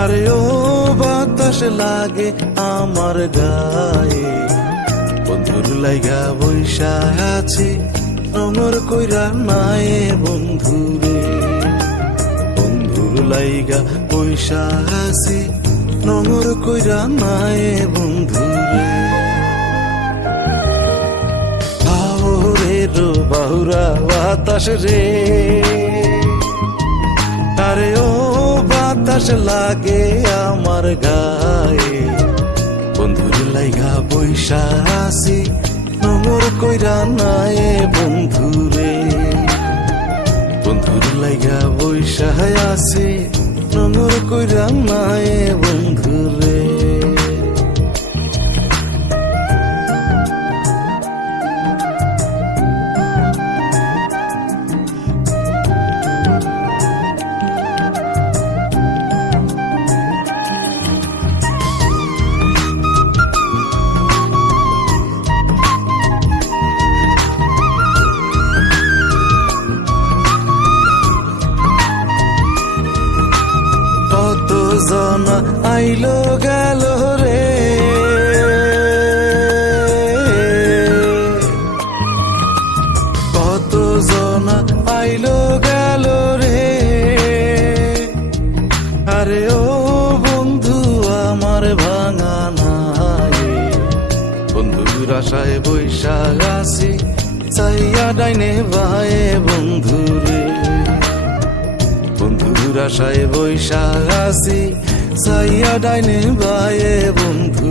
আরে ও বাতাস লাগে আমার গায়ে, বন্ধুর লাইগা বৈশা আছি রঙর কইরা নায়ে বন্ধুরে। বন্ধুর লাইগা বৈশা আছি রঙর কইরা নায়ে বন্ধুরে। বাউরে রো বাহুরা বাতাস রে, আরে ও বাতাস লাগে আমার গায়ে, বন্ধুর লাইগা বৈশা আছি রঙর কইরা নায়ে বন্ধুরে। বন্ধুর লাইগা বৈশা আছি রঙর কইরা নায়ে বন্ধুরে। কত জনা আইলো গেল রে, কত জনা আইলো গেল রে। আরে ও বন্ধু আমার ভাঙা নাই, বন্ধুর আশায় বৈশা আছি চাইয়া ডাইনে বায়ে বন্ধুরে। বন্ধুর আশায় বৈশা আছি চাইয়া ডাইনে বায়ে বন্ধু।